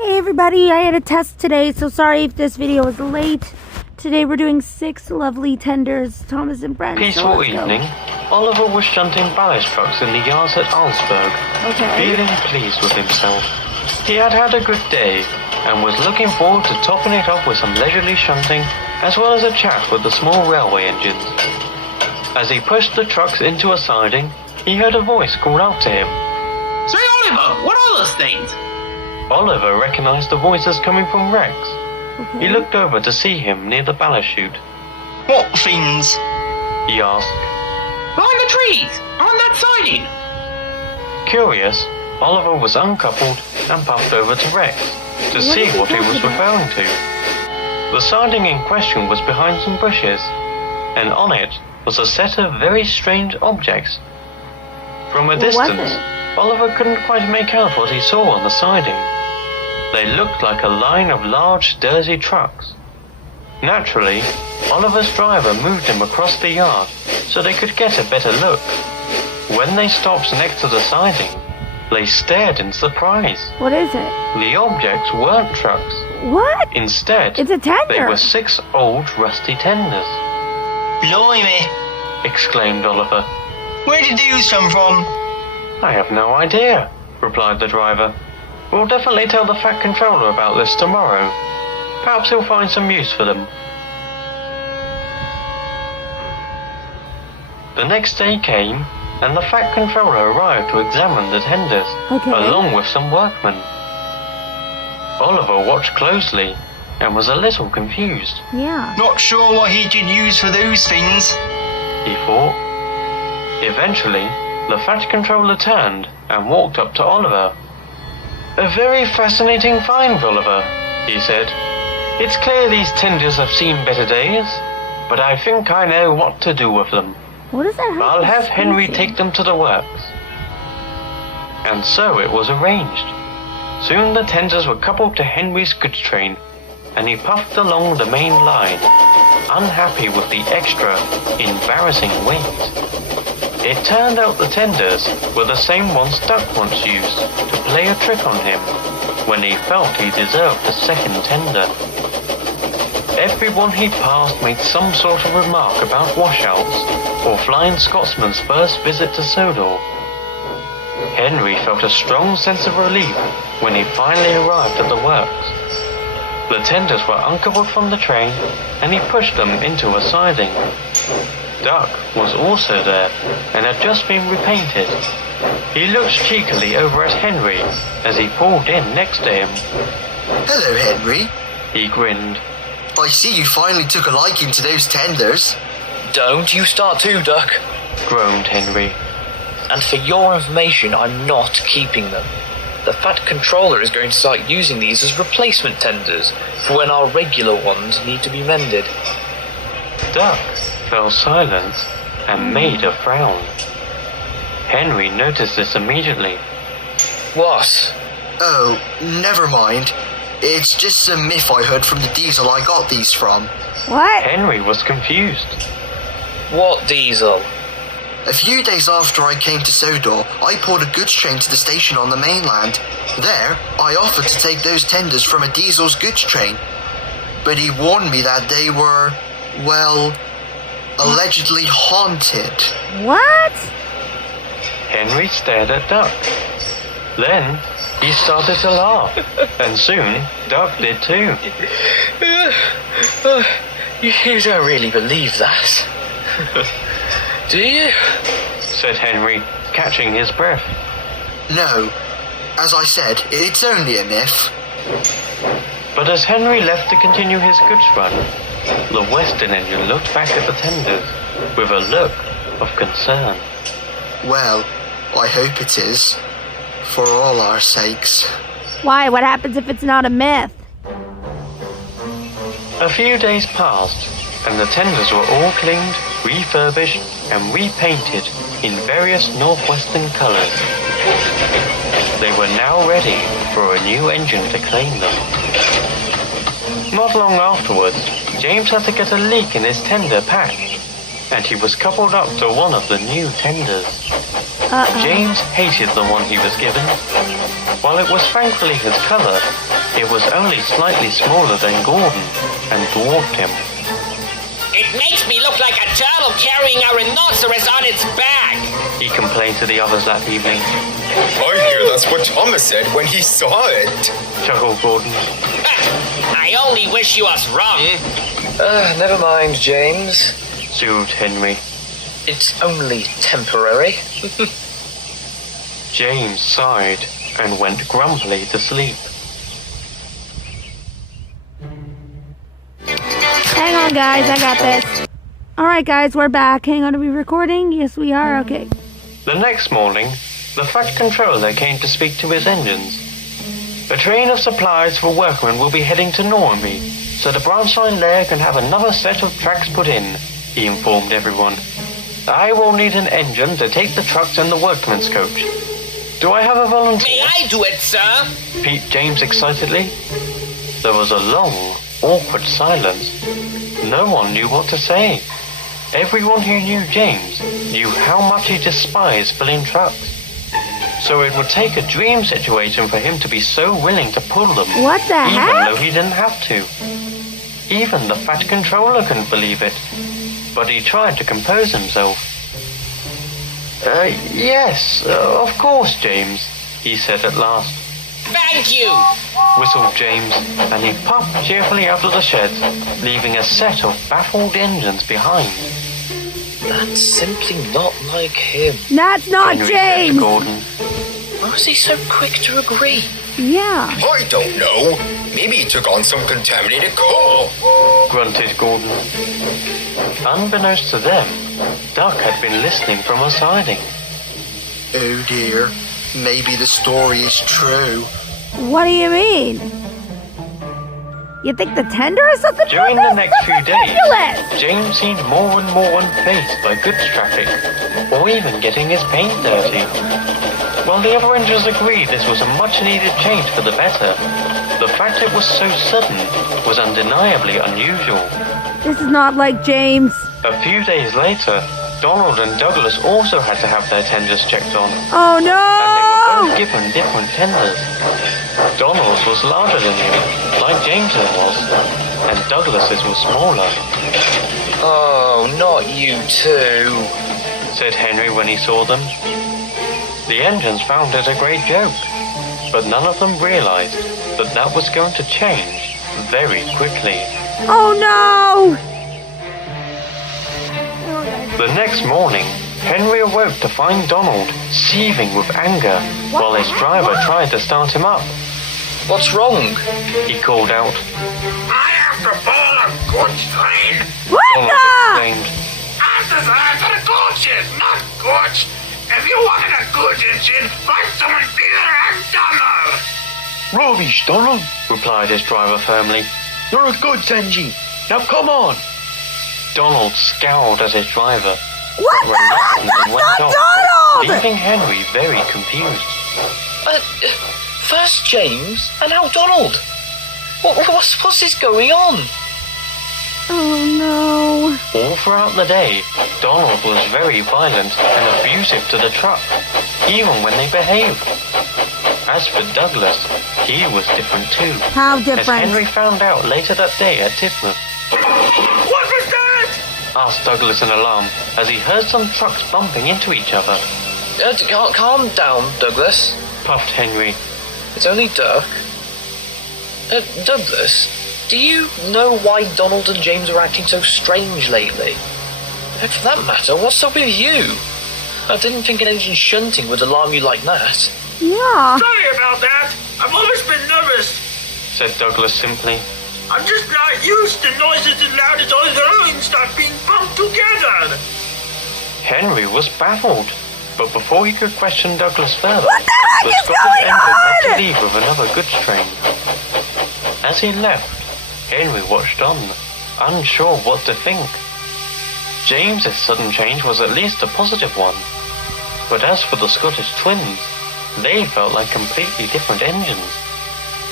Hey everybody, I had a test today, so sorry if this video was late. Today we're doing 6 lovely tenders, Thomas and Brent. Peaceful evening. Oliver was shunting ballast trucks in the yards at Alsberg, feeling pleased with himself. He had had a good day, and was looking forward to topping it off with some leisurely shunting, as well as a chat with the small railway engines. As he pushed the trucks into a siding, he heard a voice call out to him. Say, Oliver, what are those things? Oliver recognized the voice as coming from Rex. Okay. He looked over to see him near the ballast chute. What things? He asked. Behind the trees, on that siding. Curious, Oliver was uncoupled and puffed over to Rex to see what he was referring to. The siding in question was behind some bushes, and on it was a set of very strange objects. From a distance, Oliver couldn't quite make out what he saw on the siding. They looked like a line of large, dirty trucks. Naturally, Oliver's driver moved him across the yard so they could get a better look. When they stopped next to the siding, they stared in surprise. What is it? The objects weren't trucks. What? Instead, It's a tender. they were 6 old, rusty tenders. Blimey, Exclaimed Oliver. where did these come from? I have no idea, replied the driver. We'll definitely tell the Fat Controller about this tomorrow. Perhaps he'll find some use for them. The next day came, and the Fat Controller arrived to examine the tenders, along with some workmen. Oliver watched closely and was a little confused. Yeah. Not sure what he could use for those things. He thought. Eventually, the Fat Controller turned and walked up to Oliver. A very fascinating find, Oliver, he said. It's clear these tenders have seen better days, but I think I know what to do with them. What does that have? I'll have Henry take them to the works. And so it was arranged. Soon the tenders were coupled to Henry's goods train, and he puffed along the main line, unhappy with the extra, embarrassing weight. It turned out the tenders were the same ones Duck once used to play a trick on him when he felt he deserved a second tender. Everyone he passed made some sort of remark about washouts or Flying Scotsman's first visit to Sodor. Henry felt a strong sense of relief when he finally arrived at the works. The tenders were uncoupled from the train, and he pushed them into a siding. Duck was also there, and had just been repainted. He looked cheekily over at Henry as he pulled in next to him. Hello, Henry. He grinned. I see you finally took a liking to those tenders. Don't you start too, Duck. Groaned Henry. And for your information, I'm not keeping them. The Fat Controller is going to start using these as replacement tenders for when our regular ones need to be mended. Duck fell silent and made a frown. Henry noticed this immediately. What? Oh, never mind. It's just a myth I heard from the diesel I got these from. What? Henry was confused. What diesel? A few days after I came to Sodor, I pulled a goods train to the station on the mainland. There, I offered to take those tenders from a diesel's goods train. But he warned me that they were, well, allegedly haunted. What? Henry stared at Duck. Then he started to laugh, and soon Duck did too. You don't really believe that. Do you? Said Henry, catching his breath. No, as I said, it's only a myth. But as Henry left to continue his goods run, the Western engine looked back at the tenders with a look of concern. Well, I hope it is. For all our sakes. Why? What happens if it's not a myth? A few days passed, and the tenders were all cleaned, refurbished, and repainted in various northwestern colours. They were now ready for a new engine to claim them. Not long afterwards, James had to get a leak in his tender patched, and he was coupled up to one of the new tenders. James hated the one he was given. While it was thankfully his colour, It was only slightly smaller than Gordon and dwarfed him. It makes me look like a turtle carrying a rhinoceros on its back. He complained to the others that evening. I hear that's what Thomas said when he saw it. Chuckled Gordon. I only wish you was wrong. Never mind, James. Soothed Henry. It's only temporary. James sighed and went grumpily to sleep. Hang on, guys. I got this. Alright, guys. We're back. Hang on. Are we recording? Yes, we are. Okay. The next morning, the Fat Controller came to speak to his engines. A train of supplies for workmen will be heading to Normandy, so the branch line there can have another set of tracks put in, he informed everyone. I will need an engine to take the trucks and the workmen's coach. Do I have a volunteer? May I do it, sir? Peeped James excitedly. There was a long, awkward silence. No one knew what to say. Everyone who knew James knew how much he despised filling trucks. So it would take a dream situation for him to be so willing to pull them. What the even heck? though he didn't have to. Even the Fat Controller couldn't believe it. But he tried to compose himself. Yes, of course, James, he said at last. Thank you. Whistled James, and he puffed cheerfully out of the shed, leaving a set of baffled engines behind. That's simply not like him. That's not Henry said to James. Gordon. Why was he so quick to agree? Yeah. I don't know. Maybe he took on some contaminated coal. Grunted Gordon. Unbeknownst to them, Duck had been listening from a siding. Oh dear, maybe the story is true. What do you mean? You think the tender is something? During the next few days, ridiculous. James seemed more and more unfazed by goods traffic, or even getting his paint dirty. While the other engines agreed this was a much-needed change for the better, the fact it was so sudden was undeniably unusual. This is not like James. A few days later, Donald and Douglas also had to have their tenders checked on, Oh and they were no! both given different tenders. Donald's was larger than him, like James's was, and Douglas's was smaller, Oh, not you too. said Henry when he saw them. The engines found it a great joke, but none of them realized that that was going to change very quickly. Oh no! The next morning, Henry awoke to find Donald seething with anger while his driver tried to start him up. What's wrong? He called out. I have to pull a goods train. What Donald the? exclaimed. I'm designed for the coaches, not goods. If you wanted a goods engine, find someone bigger and dumber. Rubbish, Donald, replied his driver firmly. You're a goods engine. Now come on. Donald scowled at his driver, What the heck? and That's went not off, Donald! leaving Henry very confused. First James, and now Donald. What's this going on? Oh no. All throughout the day, Donald was very violent and abusive to the truck, even when they behaved. As for Douglas, he was different too, How as different? Henry found out later that day at Tidmouth. What was that? Asked Douglas in alarm, as he heard some trucks bumping into each other. Calm down, Douglas. Puffed Henry. It's only Duck. Douglas, do you know why Donald and James are acting so strange lately? And for that matter, what's up with you? I didn't think an engine shunting would alarm you like that. Yeah. Sorry about that. I've always been nervous. Said Douglas simply. I'm just not used to noises as loud as all their own stuff being pumped together. Henry was baffled, but before he could question Douglas further, What the heck the is Scottish going engine had on? to leave with another goods train. As he left, Henry watched on, unsure what to think. James's sudden change was at least a positive one, but as for the Scottish twins, they felt like completely different engines,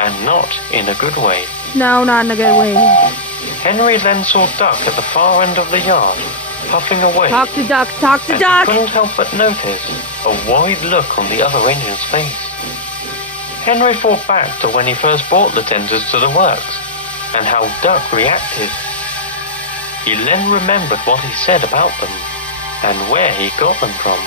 and not in a good way. No, not in a good way. Henry then saw Duck at the far end of the yard, puffing away, Talk to Duck, talk to and he Duck. couldn't help but notice a worried look on the other engine's face. Henry thought back to when he first brought the tenders to the works, and how Duck reacted. He then remembered what he said about them, and where he got them from.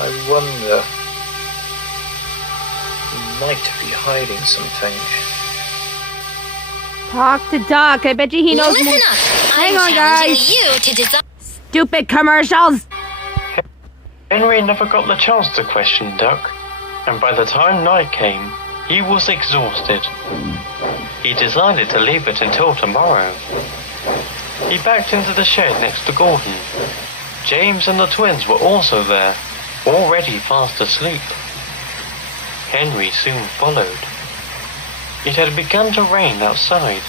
I wonder. He might be hiding something. Talk to Duck. I bet you he knows Listen more. up. Hang I'm on, challenging guys. you to design. Stupid commercials. Henry never got the chance to question Duck, and by the time night came, he was exhausted. He decided to leave it until tomorrow. He backed into the shed next to Gordon. James and the twins were also there, already fast asleep. Henry soon followed. It had begun to rain outside,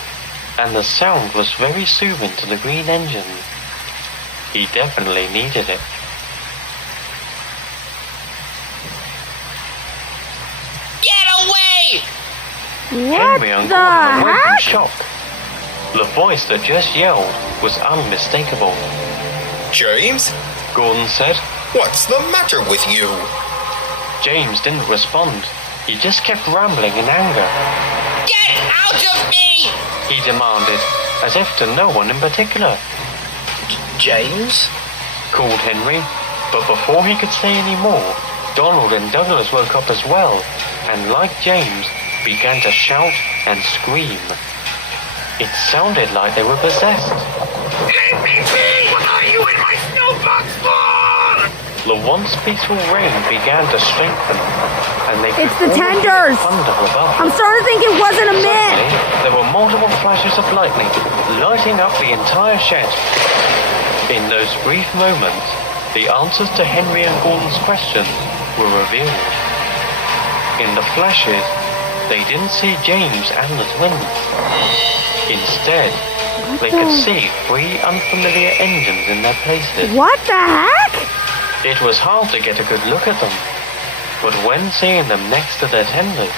and the sound was very soothing to the green engine. He definitely needed it. Get away! What Henry and the Gordon awoke in heck? shock. The voice that just yelled was unmistakable. James? Gordon said. What's the matter with you? James didn't respond. He just kept rambling in anger. Get out of me! He demanded, as if to no one in particular. James? Called Henry, but before he could say any more, Donald and Douglas woke up as well, and like James, began to shout and scream. It sounded like they were possessed. Let me be! What are you in my snowbox for? The once peaceful rain began to strengthen, and they could It's the almost hear tenders. thunder above I'm them. starting to think it wasn't a myth. Suddenly, there were multiple flashes of lightning, lighting up the entire shed. In those brief moments, the answers to Henry and Gordon's questions were revealed. In the flashes, they didn't see James and the twins. Instead, they could see 3 unfamiliar engines in their places. What the heck? It was hard to get a good look at them, but when seeing them next to their tenders,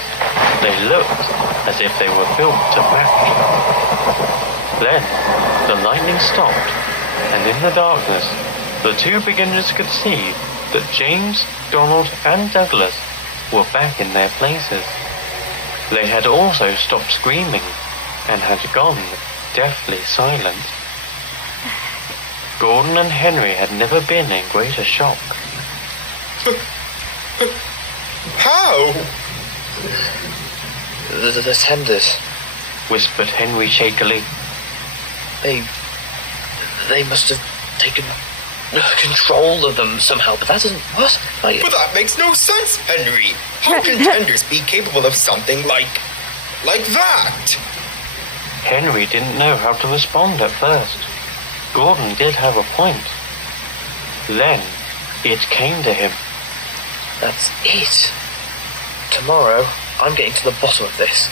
they looked as if they were built to match. Then, the lightning stopped, and in the darkness, the 2 beginners could see that James, Donald, and Douglas were back in their places. They had also stopped screaming and had gone deathly silent. Gordon and Henry had never been in greater shock. How? The tenders. Whispered Henry shakily. They must have taken control of them somehow, but that doesn't... What? But that makes no sense, Henry. How can tenders be capable of something like that? Henry didn't know how to respond at first. Gordon did have a point. Then, it came to him. That's it. Tomorrow, I'm getting to the bottom of this.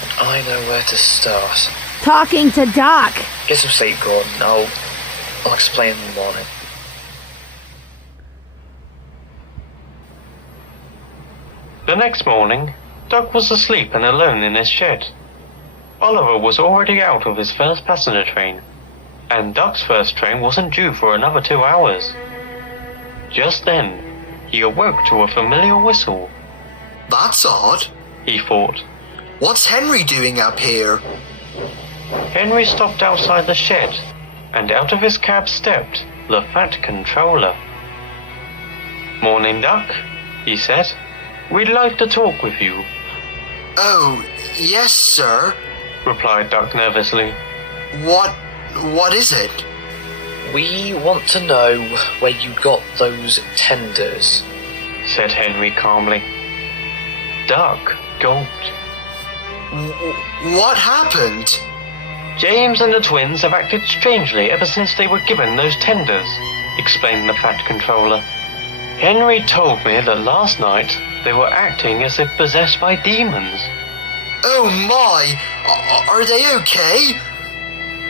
And I know where to start. Talking to Doc. Get some sleep, Gordon. I'll explain in the morning. The next morning, Doc was asleep and alone in his shed. Oliver was already out of his first passenger train, and Doc's first train wasn't due for another 2 hours. Just then, he awoke to a familiar whistle. That's odd. He thought. What's Henry doing up here? Henry stopped outside the shed, and out of his cab stepped the Fat Controller. "Morning, Doc," he said. "We'd like to talk with you," Oh, yes, sir. replied Doc nervously. What is it? We want to know where you got those tenders. Said Henry calmly. Doc gulped. What happened? "James and the twins have acted strangely ever since they were given those tenders," explained the Fat Controller. "Henry told me that last night they were acting as if possessed by demons." Oh my! Are they okay?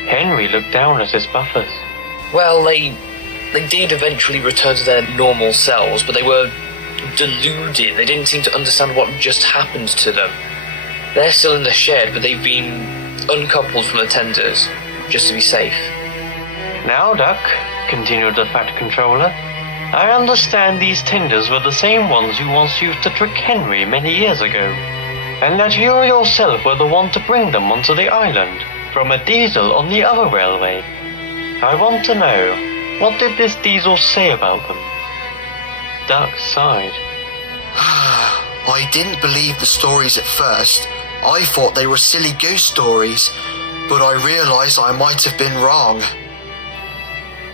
Henry looked down at his buffers. Well, they did eventually return to their normal selves, but they were deluded. They didn't seem to understand what just happened to them. They're still in the shed, but they've been uncoupled from the tenders, just to be safe. "Now, Doc," continued the Fat Controller, I understand these tenders were the same ones you once used to trick Henry many years ago, and that you yourself were the one to bring them onto the island from a diesel on the other railway. I want to know, what did this diesel say about them? Duck sighed. I didn't believe the stories at first. I thought they were silly ghost stories, but I realized I might have been wrong.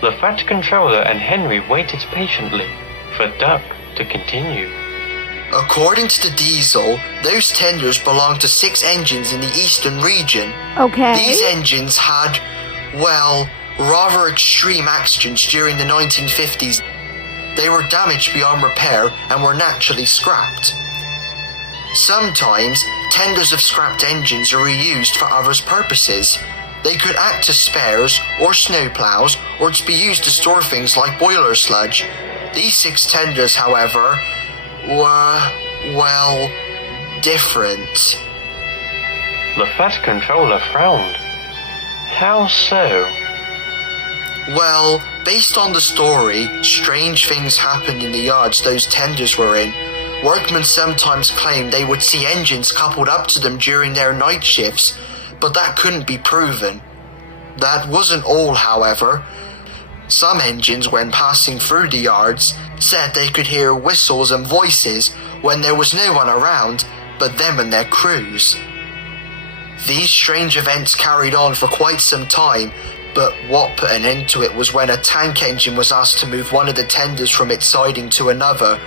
The Fat Controller and Henry waited patiently for Duck to continue. According to the diesel, those tenders belonged to 6 engines in the eastern region. Okay. These engines had, well, rather extreme accidents during the 1950s. They were damaged beyond repair and were naturally scrapped. Sometimes, tenders of scrapped engines are reused for other purposes. They could act as spares or snowplows, or to be used to store things like boiler sludge. These 6 tenders, however, were, well, different. The Fat Controller frowned. How so? Well, based on the story, strange things happened in the yards those tenders were in. Workmen sometimes claimed they would see engines coupled up to them during their night shifts, but that couldn't be proven. That wasn't all, however. Some engines, when passing through the yards, said they could hear whistles and voices when there was no one around but them and their crews. These strange events carried on for quite some time, but what put an end to it was when a tank engine was asked to move one of the tenders from its siding to another.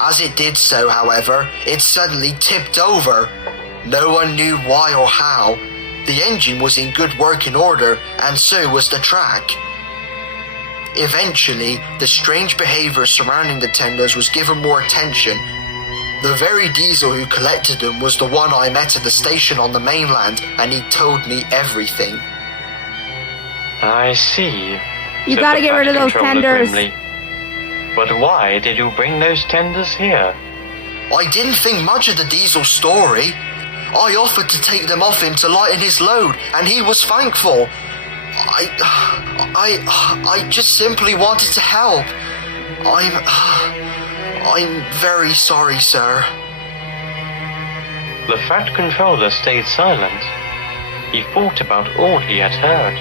As it did so, however, it suddenly tipped over. No one knew why or how. The engine was in good working order, and so was the track. Eventually, the strange behavior surrounding the tenders was given more attention. The very diesel who collected them was the one I met at the station on the mainland, and he told me everything. I see. You said gotta the get rid of Fat those Controller tenders. grimly. But why did you bring those tenders here? I didn't think much of the diesel story. I offered to take them off him to lighten his load, and he was thankful. I just simply wanted to help. I'm very sorry, sir. The Fat Controller stayed silent. He thought about all he had heard.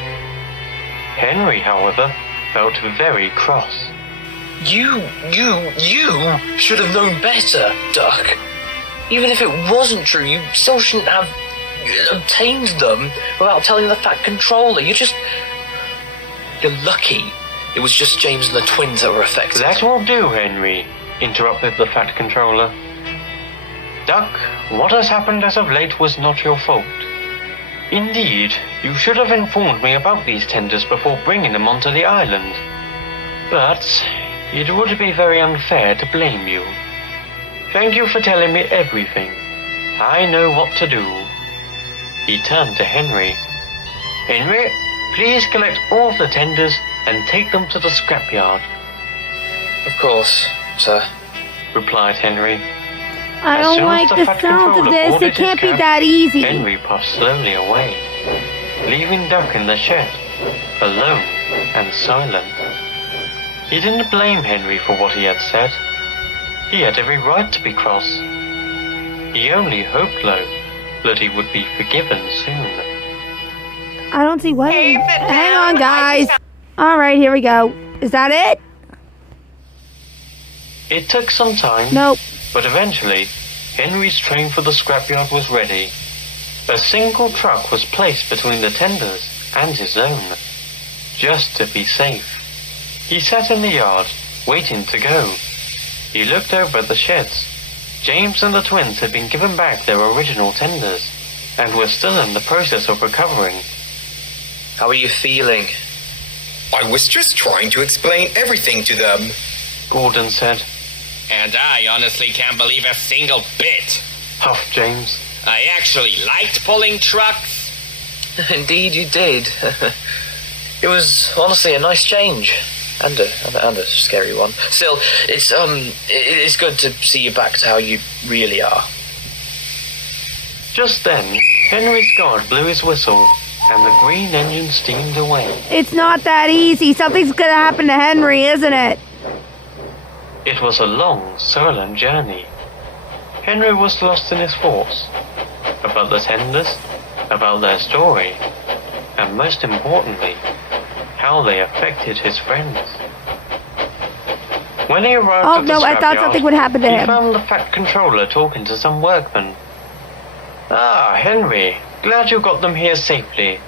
Henry, however, felt very cross. You should have known better, Duck. Even if it wasn't true, you still shouldn't have obtained them without telling the Fat Controller. You're lucky. It was just James and the twins that were affected. That will do, Henry, interrupted the Fat Controller. Duck, what has happened as of late was not your fault. Indeed, you should have informed me about these tenders before bringing them onto the island. But it would be very unfair to blame you. Thank you for telling me everything. I know what to do. He turned to Henry. Henry, please collect all the tenders and take them to the scrapyard. Of course, sir, replied Henry. I As don't soon as like the the Fat sound of Controller this. boarded It can't his be cab, that easy. Henry puffed slowly away, leaving Duck in the shed, alone and silent. He didn't blame Henry for what he had said. He had every right to be cross. He only hoped, though, that he would be forgiven soon. I don't see what. Keep it Hang down, on, guys. All right, here we go. Is that it? It took some time, Nope. but eventually, Henry's train for the scrapyard was ready. A single truck was placed between the tenders and his own, just to be safe. He sat in the yard, waiting to go. He looked over at the sheds. James and the twins had been given back their original tenders, and were still in the process of recovering. how are you feeling? I was just trying to explain everything to them. Gordon said. And I honestly can't believe a single bit. Huffed James. I actually liked pulling trucks. Indeed you did. It was honestly a nice change. And a scary one. Still, it's good to see you back to how you really are. Just then, Henry's guard blew his whistle, and the green engine steamed away. It's not that easy. Something's gonna happen to Henry, isn't it? It was a long, sullen journey. Henry was lost in his thoughts about the tenders, about their story, and most importantly, how they affected his friends. When he arrived Oh at the no, I thought scrapyard, something would happen to he him. found the Fat Controller talking to some workmen. "Ah, Henry, glad you got them here safely.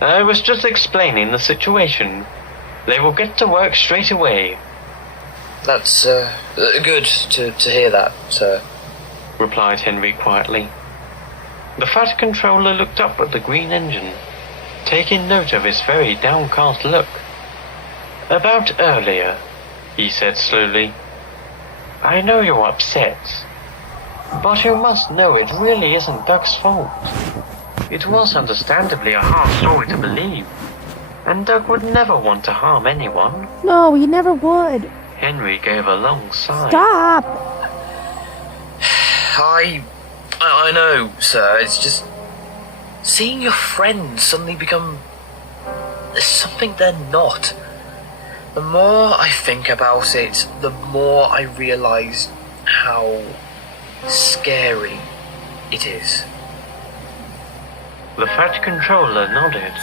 I was just explaining the situation. They will get to work straight away," That's good to hear that, sir. replied Henry quietly. The Fat Controller looked up at the green engine, taking note of his very downcast look. "About earlier," he said slowly. "I know you're upset, but you must know it really isn't Doug's fault. It was understandably a hard story to believe, and Doug would never want to harm anyone." No, he never would. Henry gave a long sigh. Stop. I know, sir. It's just seeing your friends suddenly become something they're not. The more I think about it, the more I realize how scary it is. The Fat Controller nodded.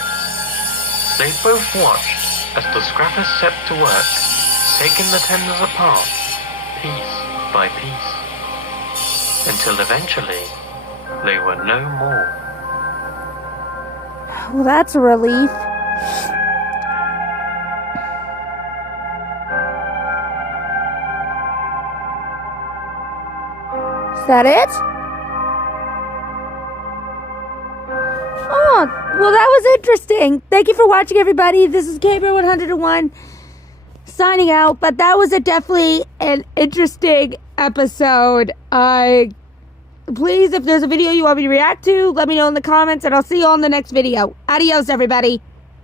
They both watched as the scrappers set to work, taking the tenders apart, piece by piece, until eventually they were no more. Well, that's a relief. Is that it? Oh, well, that was interesting. Thank you for watching, everybody. This is Gabriel 101 signing out, but that was definitely an interesting episode. Please, if there's a video you want me to react to, let me know in the comments, and I'll see you on the next video. Adios, everybody.